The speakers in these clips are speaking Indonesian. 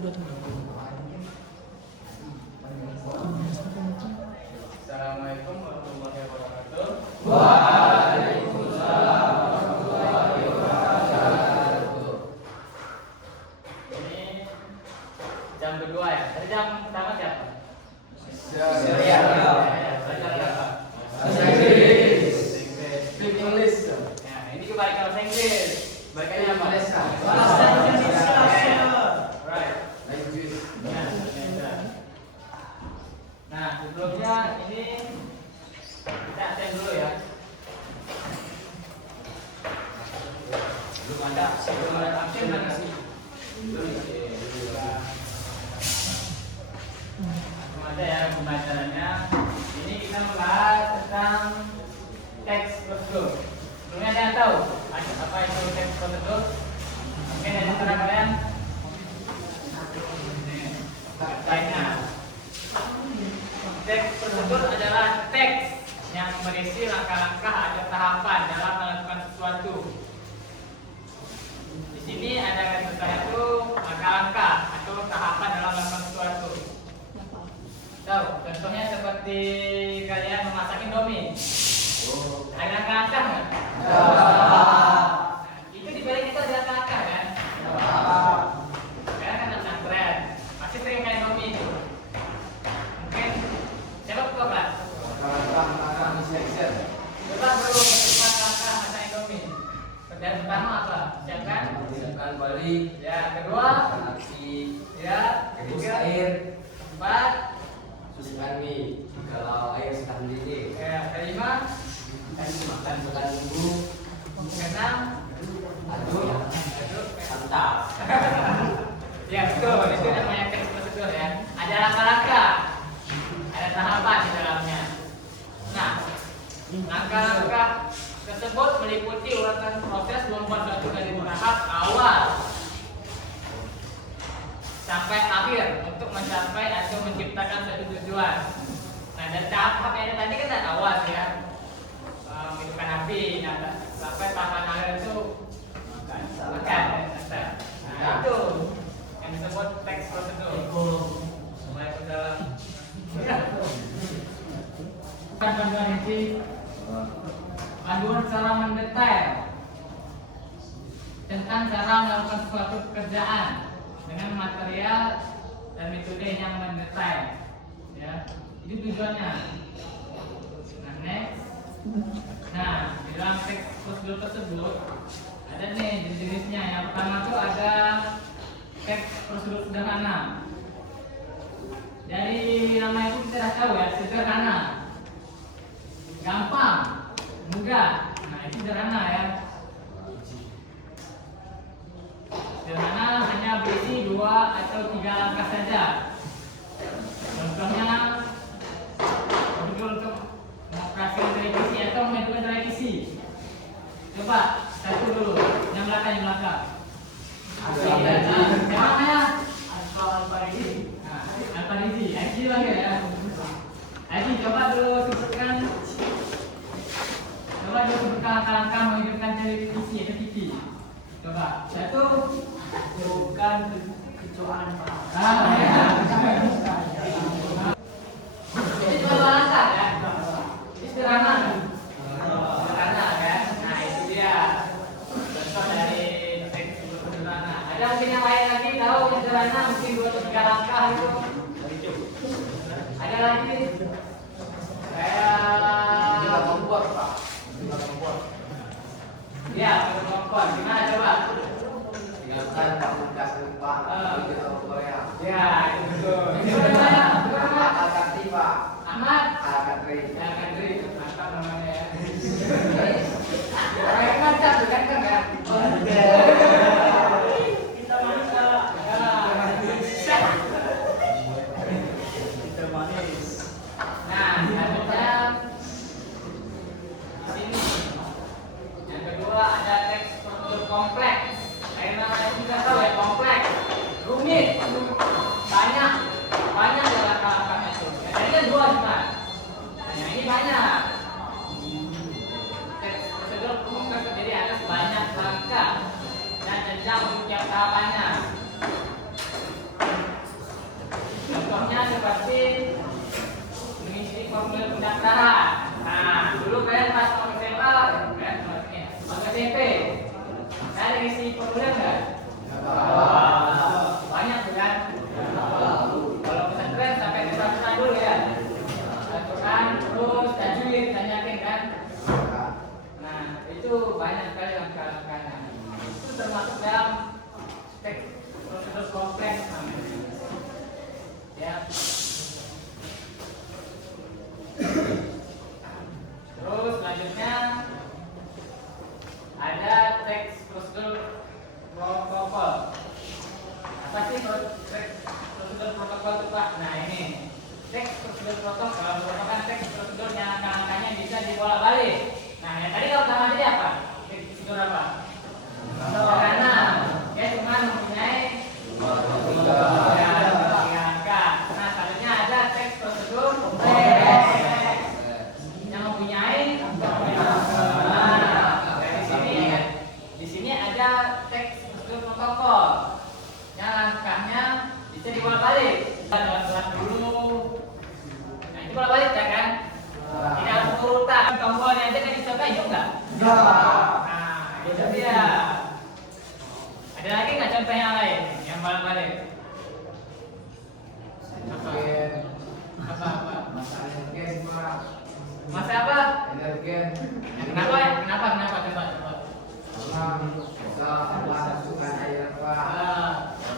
Assalamualaikum warahmatullahi wabarakatuh. Waalaikumsalam warahmatullahi wabarakatuh. Ini jam kedua ya. Tadi jam pertama siapa? Saya. Belajar apa? Bahasa Inggris. Speak English. Ya, ini kebalikan bahasa Inggris. Balikannya apa? Bahasa Indonesia. Right. Lanjut. Nah, sebelumnya ini kita absen dulu ya. Belum ada absen mana sih? Belum ada ya pembacarannya. Ini kita membahas tentang teks prosedur. Sebelumnya ada yang tahu apa itu teks prosedur? Mungkin ada antara kalian? Baiknya. Teks prosedur adalah teks yang berisi langkah-langkah atau tahapan dalam melakukan sesuatu. Di sini ada garis besar itu langkah-langkah atau tahapan dalam melakukan sesuatu. Tahu, contohnya seperti kalian memasak Indomie. Ada langkah-langkah nggak? Itu di balik itu ada langkah-langkah kan? Kalian kan anak tren, pasti sering main Indomie itu. Mungkin siapa ketua kelas? Coba bro, cepat langkah masak Indomie. Kerjaan pertama apa? Siapkan? Siapkan balik. Ya, kedua? Api. Ya, Rebus ketiga? air. Empat? Susahkan mie. Kalau air sedang mendidih. Ya, kelima? Makan bumbu. Keenam? Aduk. Aduk. Santap. Ya betul, itu namanya teks prosedur ya. Ada langkah-langkah, ada tahapan di dalamnya. Nah, langkah-langkah tersebut meliputi urutan proses membuat suatu dari tahap awal sampai akhir untuk mencapai atau menciptakan suatu tujuan. Nah, dari tahap yang tadi kan ada awal ya, menghidupkan api. Nah, sampai tahapan akhir itu makan. Nah, itu yang disebut teks prosedur. Mulai ke dalam. Panduan ini panduan cara mendetail tentang cara melakukan suatu pekerjaan dengan material dan metode yang mendetail. Ya, itu tujuannya. Nah, next. Nah, di dalam teks prosedur tersebut ada nih jenis-jenisnya. Yang pertama tuh ada teks prosedur sederhana. Dari nama itu kita sudah tahu ya, sederhana, gampang, mudah. Nah, itu sederhana ya. Sederhana hanya berisi 2 atau 3 langkah saja. Contohnya prosedur untuk mengoperasikan televisi atau menghidupkan televisi. Coba satu dulu, yang belakang. Namanya Al-Faridi. Al-Faridi, Aji panggil ya. Aji, coba dulu sebutkan langkah-langkah menghidupkan televisi atau TV. Coba, satu. Bukan kecoaan Pak. Ini cuma 2 langkah ya. Ini sederhana. Sederhana kan? Nah, itu dia contoh dari teks sederhana. Ada mungkin yang lain lagi tahu yang sederhana mungkin 2 atau 3 langkah itu. Ada lagi kayak Membuat Pak. ya, kompor. Gimana coba? Tinggalkan pamungkas lupa. Kita Korea. Ya, itu betul. Itu namanya Al-Katri Pak. Ahmad. Al-Katri. Ya, Kadri. Mantap namanya ya. Orang yang mantap bukan kan ya? Kita manusia. Kita manis. Nah, selanjutnya di sini. Yang kedua ada teks prosedur kompleks. Kayak namanya juga tahu ya, kompleks, rumit, banyak ya langkah-langkahnya itu. Ya, tadi kan 2 cuma. Nah, yang ini banyak. Teks prosedur kompleks terdiri atas banyak langkah dan jenjang untuk tiap tahapannya. seperti mengisi formulir pendaftaran. Nah, dulu kalian pas mau SMA, kan? Mau SMP, kalian isi formulir nggak? Banyak tuh kan? Kalau pesantren sampai ke peraturan dulu ya. Peraturan terus tajwid tanyakin kan? Nah, itu banyak sekali langkah-langkahnya. Itu termasuk dalam teks prosedur kompleks namanya. Ya. Terus selanjutnya ada teks prosedur protokol. Apa sih teks prosedur protokol itu Pak? Nah ini teks prosedur protokol merupakan teks prosedur yang angka-angkanya bisa dibolak-balik. Nah yang tadi kalau sama tadi apa? Teks prosedur apa? Karena ya cuma mempunyai tiga angka. Nah selanjutnya ada teks prosedur yang mempunyai di sini ada teks prosedur protokol yang langkahnya bisa dibolak-balik. Dalam kelas dulu, nah itu bolak-balik ya kan? Tidak harus urutan. Tombolnya aja kan dicoba hidup nggak? Nah itu dia. Ada lagi nggak contoh yang lain yang bolak-balik? Apa? Masa apa? Kenapa? Coba. Masukkan air apa?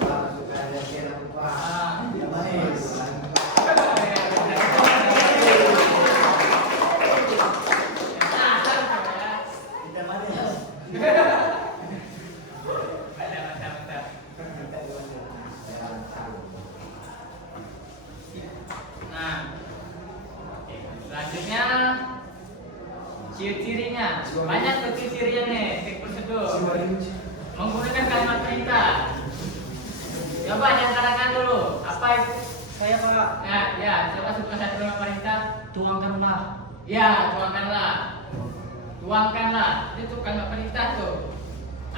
Masukkan energen apa? Selanjutnya ciri-cirinya banyak tuh ciri-cirinya nih teks prosedur menggunakan kalimat perintah. Coba yang katakan dulu apa itu? Saya Pak. Ya, coba sebutkan satu kalimat perintah. Tuangkanlah. Ya, tuangkanlah. Itu kalimat perintah tuh.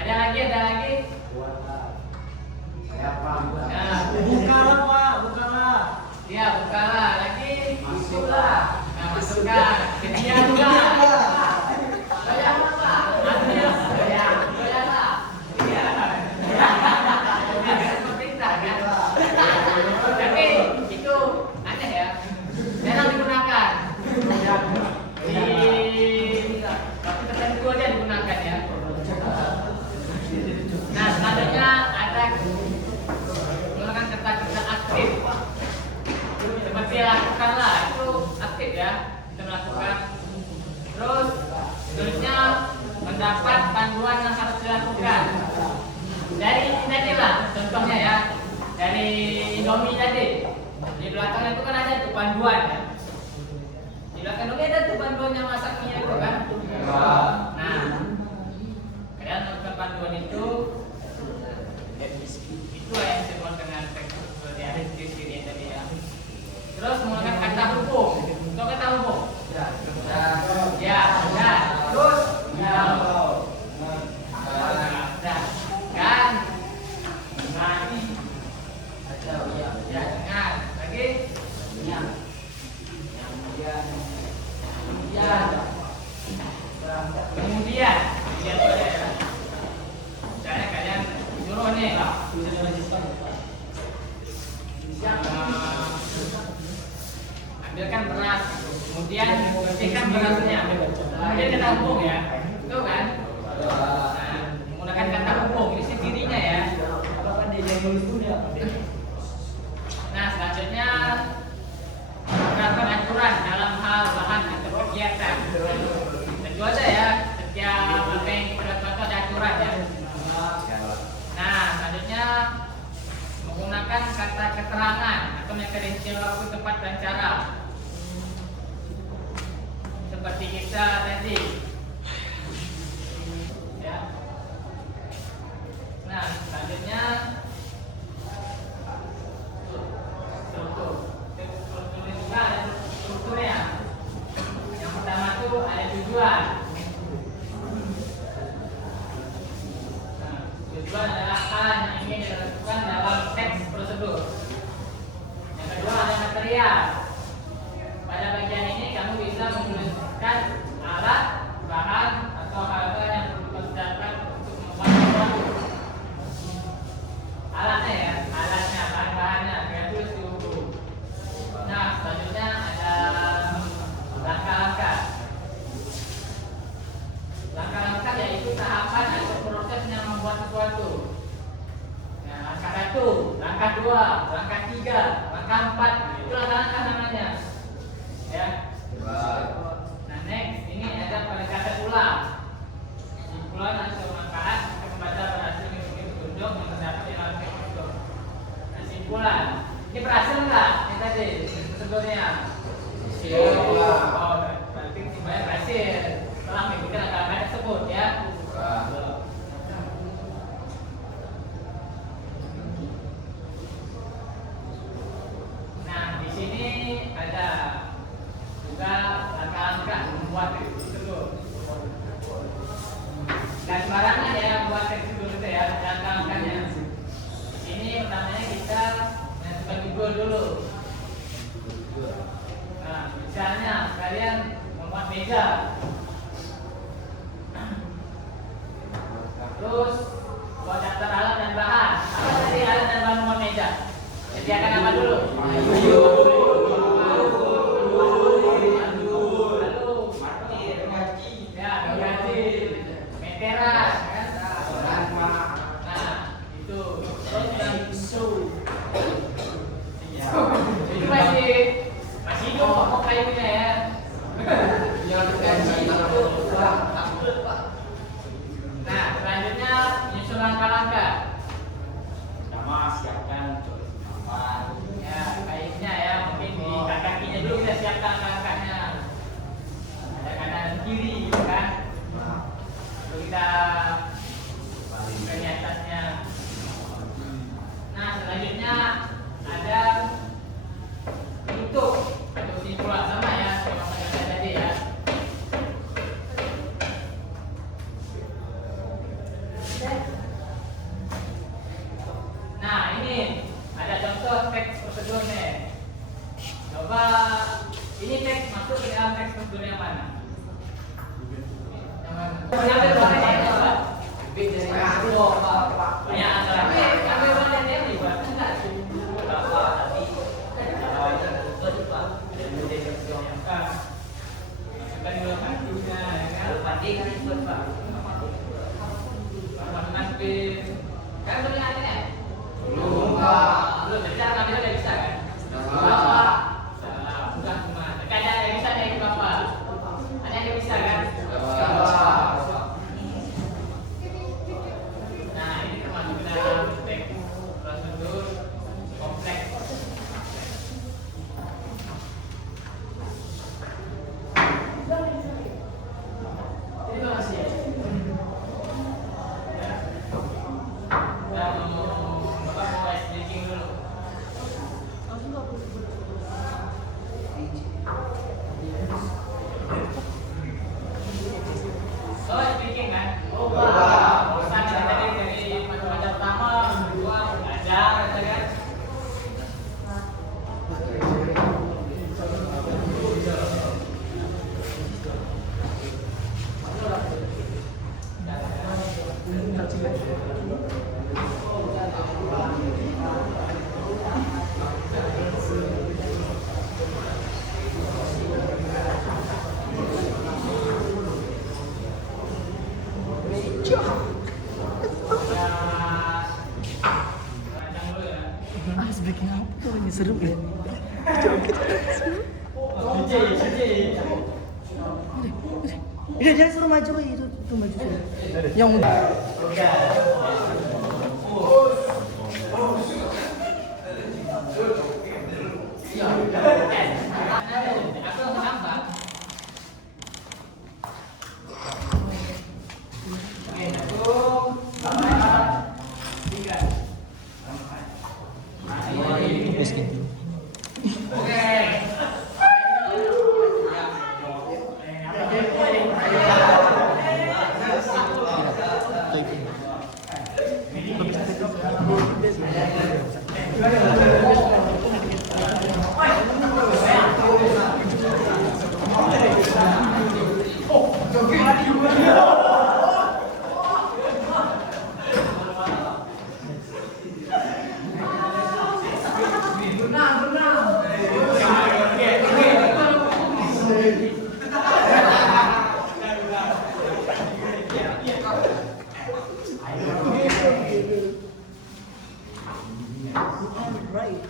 Ada lagi. Saya paham. Nah, Bukalah Pak, bukalah. ya bukalah lagi. Masuklah. Nah, masukkan. Sediakan. Tapi itu aneh ya, jarang digunakan. Di waktu tertentu aja digunakan ya. Nah selanjutnya ada menggunakan kata-kata aktif. Seperti lakukanlah itu aktif ya, kita melakukan. Terus seterusnya mendapat panduan yang harus dilakukan. Dari ini tadi lah contohnya ya, dari Indomie tadi. Di belakang itu kan ada tuh panduan ya. Di belakang Indomie ada tuh panduan yang masaknya itu kan. Nah, kalian nonton panduan itu yang disebut dengan teks seperti ada ciri-ciri tadi ya. Terus menggunakan kata hukum. Untuk kata hukum. Ya. Terus kan. Ya, dengar. Lagi. Kemudian itu ada ya. Misalnya kalian suruh nih. Ambilkan beras, kemudian bersihkan berasnya. Kemudian kata hukum ya, itu kan? Nah, menggunakan kata hukum, ini cirinya ya. Nah, selanjutnya menerapkan aturan dalam hal bahan atau kegiatan. Tentu aja ya, setiap apa yang kita lakukan ada aturan ya. Nah, selanjutnya menggunakan kata keterangan atau metode waktu, tempat dan cara. Seperti kita tadi. Ya. Nah, selanjutnya struktur juga ada strukturnya. Yang pertama itu ada tujuan. Nah, tujuan adalah hal yang ingin dilakukan dalam teks prosedur. Yang kedua ada 2, langkah 3, langkah 4. Itu langkah-langkah namanya. Ya. Nah, next ini ada pendekatan ulang. Simpulan atau manfaat pembaca berhasil mengikuti petunjuk yang terdapat di dalam teks itu. Nah, simpulan. Ini berhasil nggak? Ini tadi sebelumnya. Oh, berarti semuanya berhasil. Setelah mengikuti langkah-langkah tersebut ya. Nah, di sini ada juga langkah-langkah membuat teks tersebut. Dan sembarangan ya buat teks tersebut itu ya, langkah-langkahnya. Di sini pertamanya kita menentukan judul dulu. Nah, misalnya kalian membuat meja. Terus buat daftar alat dan bahan. Apa tadi alat dan bahan membuat meja? Sediakan apa dulu? Nah, selanjutnya menyusun langkah-langkah. Pertama, siapkan papan. Ya, kainnya ya, mungkin di kakinya dulu kita siapkan langkah-langkahnya. Ada kanan kiri, kan? Lalu kita balik ke atasnya. Nah, selanjutnya ada bentuk atau simpulan sama ya, seperti tadi ya. Nah, ini ada contoh teks prosedurnya. Coba ini teks masuk ke dalam teks prosedur yang mana? Ambil bahannya ya, coba. Banyak antara ambil bahannya ini buat enggak sih? Masukkan dulu majunya, kan? Banding kan ikut Pak. Kan belum ada ya? Belum Pak. Belum, jadi cara ngambilnya udah bisa kan? Bapak. Salah, bukan cuma. Ada yang bisa dari Bapak. Ada yang bisa kan? Nah, ini termasuk dalam teks prosedur kompleks. Ini masih ya? Breaking apa tuh ini seru ya? Udah jangan suruh maju itu maju suruh. Yang udah. Benar. Right.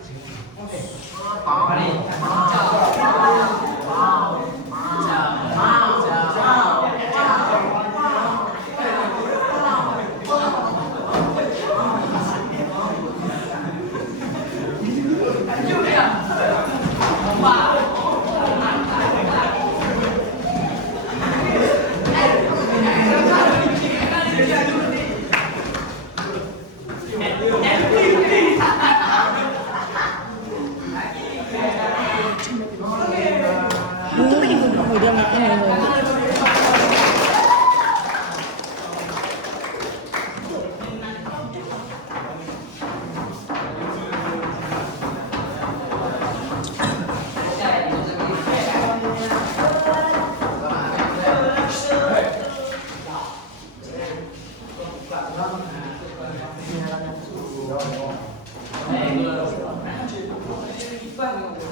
Udah nggak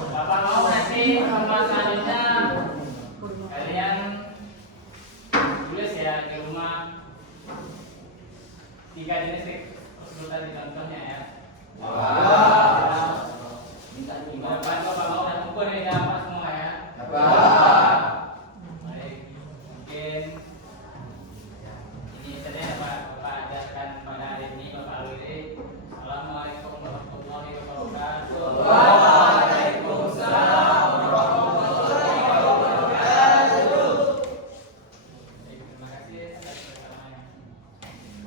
Bapak mau nanti pertemuan selanjutnya kalian tulis ya di rumah 3 jenis rekrutan di contohnya ya.